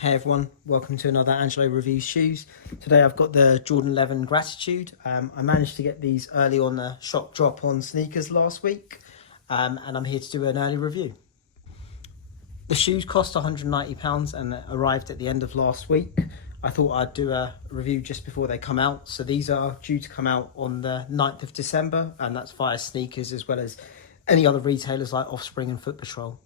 Hey everyone, welcome to another Angelo Reviews Shoes. Today I've got the Jordan 11 Gratitude. I managed to get these early on the shop drop on Snkrs last week, and I'm here to do an early review. The shoes cost £190 and arrived at the end of last week. I thought I'd do a review just before they come out. So these are due to come out on the 9th of December, and that's via Snkrs as well as any other retailers like Offspring and Foot Patrol.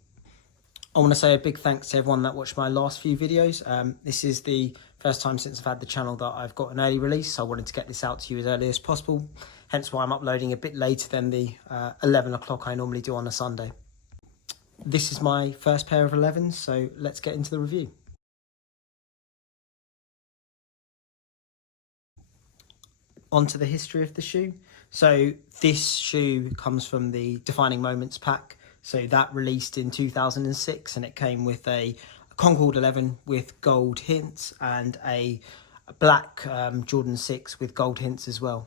I want to say a big thanks to everyone that watched my last few videos. This is the first time since I've had the channel that I've got an early release, so I wanted to get this out to you as early as possible, hence why I'm uploading a bit later than the 11 o'clock I normally do on a Sunday. This is my first pair of 11s, so let's get into the review. Onto the history of the shoe. So this shoe comes from the Defining Moments pack. So that released in 2006, and it came with a Concord 11 with gold hints and a black Jordan 6 with gold hints as well.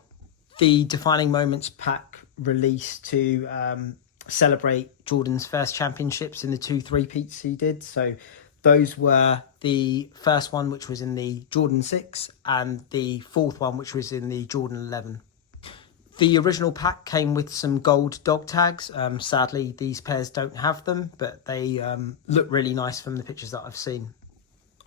The Defining Moments pack released to celebrate Jordan's first championships in the 2 3-peats he did. So those were the first one, which was in the Jordan 6, and the fourth one, which was in the Jordan 11. The original pack came with some gold dog tags. Sadly, these pairs don't have them, but they look really nice from the pictures that I've seen.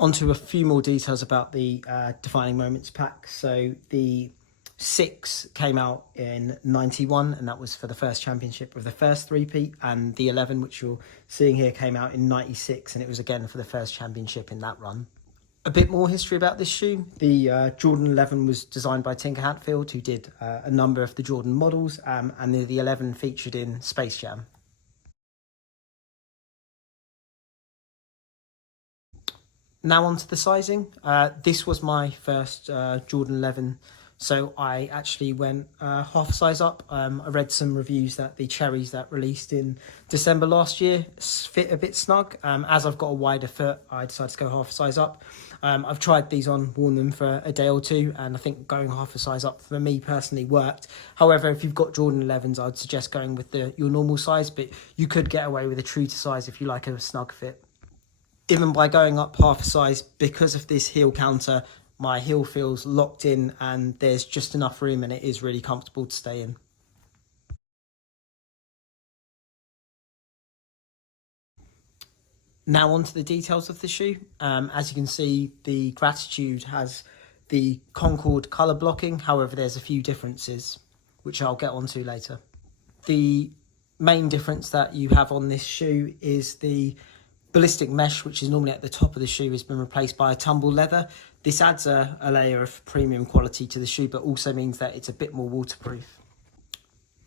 Onto a few more details about the Defining Moments pack. So the 6 came out in 91, and that was for the first championship of the first 3-peat, and the 11, which you're seeing here, came out in 96, and it was again for the first championship in that run. A bit more history about this shoe. The Jordan 11 was designed by Tinker Hatfield, who did a number of the Jordan models, and the 11 featured in Space Jam. Now onto the sizing. This was my first Jordan 11, so I actually went half a size up. I read some reviews that the cherries that released in December last year fit a bit snug. As I've got a wider foot, I decided to go half a size up. I've tried these on, worn them for a day or two, and I think going half a size up for me personally worked. However, if you've got Jordan 11s, I'd suggest going with your normal size, but you could get away with a true to size if you like a snug fit. Even by going up half a size, because of this heel counter, my heel feels locked in and there's just enough room, and it is really comfortable to stay in. Now onto the details of the shoe. As you can see, the Gratitude has the Concord colour blocking. However, there's a few differences, which I'll get onto later. The main difference that you have on this shoe is the ballistic mesh, which is normally at the top of the shoe, has been replaced by a tumble leather. This adds a layer of premium quality to the shoe, but also means that it's a bit more waterproof.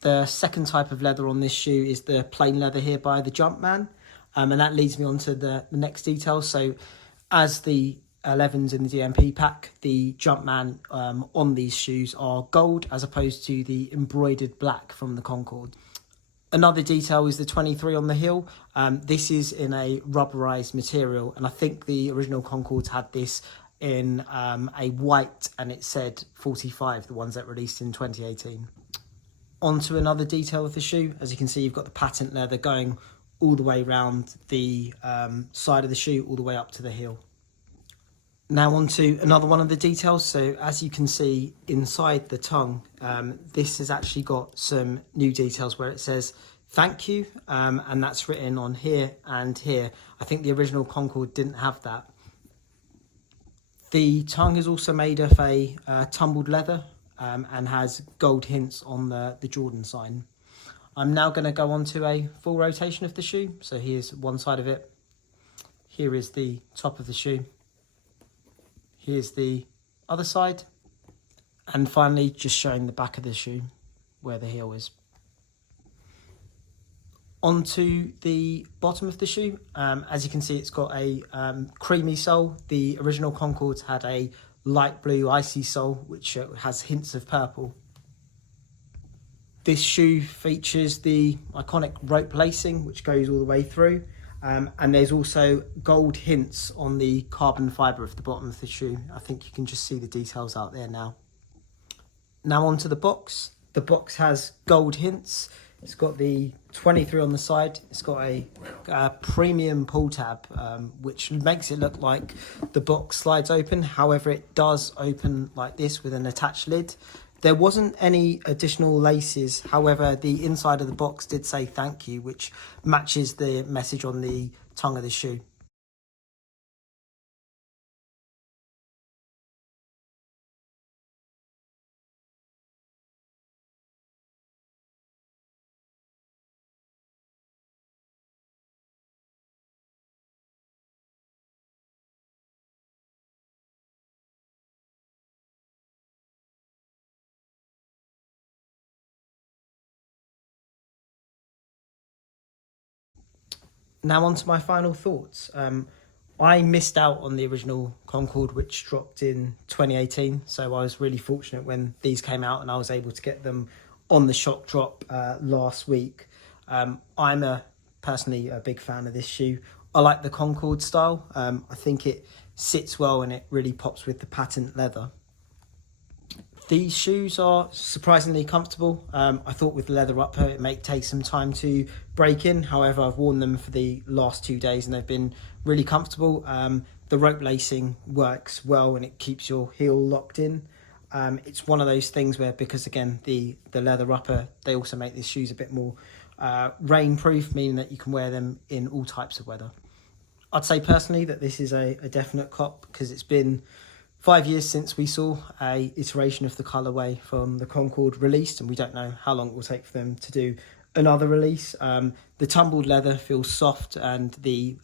The second type of leather on this shoe is the plain leather here by the Jumpman. And that leads me on to the next detail. So as the 11s in the DMP pack, the Jumpman on these shoes are gold as opposed to the embroidered black from the Concord. Another detail is the 23 on the heel. This is in a rubberized material, and I think the original Concords had this in a white, and it said 45, the ones that released in 2018. On to another detail of the shoe. As you can see, you've got the patent leather going all the way around the side of the shoe, all the way up to the heel. Now on to another one of the details. So as you can see inside the tongue, this has actually got some new details where it says thank you, and that's written on here and here. I think the original Concord didn't have that. The tongue is also made of a tumbled leather and has gold hints on the Jordan sign. I'm now going to go on to a full rotation of the shoe. So here's one side of it. Here is the top of the shoe. Here's the other side. And finally, just showing the back of the shoe where the heel is. Onto the bottom of the shoe. As you can see, it's got a creamy sole. The original Concords had a light blue icy sole, which has hints of purple. This shoe features the iconic rope lacing, which goes all the way through. And there's also gold hints on the carbon fibre of the bottom of the shoe. I think you can just see the details out there now. Now onto the box. The box has gold hints. It's got the 23 on the side. It's got a premium pull tab, which makes it look like the box slides open. However, it does open like this with an attached lid. There wasn't any additional laces. However, the inside of the box did say thank you, which matches the message on the tongue of the shoe. Now on to my final thoughts. I missed out on the original Concorde, which dropped in 2018. So I was really fortunate when these came out and I was able to get them on the shock drop last week. I'm personally a big fan of this shoe. I like the Concorde style. I think it sits well and it really pops with the patent leather. These shoes are surprisingly comfortable. I thought with the leather upper it may take some time to break in. However, I've worn them for the last 2 days and they've been really comfortable. The rope lacing works well and it keeps your heel locked in. It's one of those things where, because again the leather upper, they also make these shoes a bit more rain proof, meaning that you can wear them in all types of weather. I'd say personally that this is a definite cop, because it's been 5 years since we saw a iteration of the colourway from the Concorde released, and we don't know how long it will take for them to do another release. The tumbled leather feels soft, and the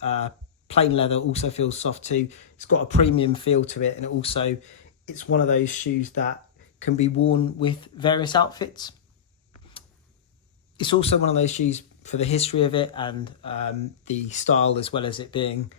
plain leather also feels soft too. It's got a premium feel to it, and it's one of those shoes that can be worn with various outfits. It's also one of those shoes for the history of it and the style, as well as it being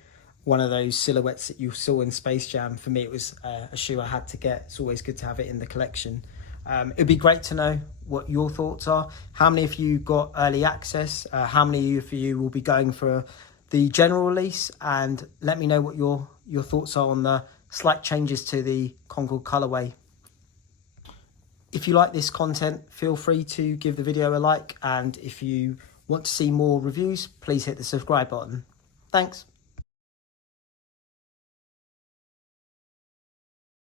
one of those silhouettes that you saw in Space Jam. For me, it was a shoe I had to get. It's always good to have it in the collection. It'd be great to know what your thoughts are. How many of you got early access? How many of you will be going for the general release? And let me know what your thoughts are on the slight changes to the Concorde colourway. If you like this content, feel free to give the video a like. And if you want to see more reviews, please hit the subscribe button. Thanks.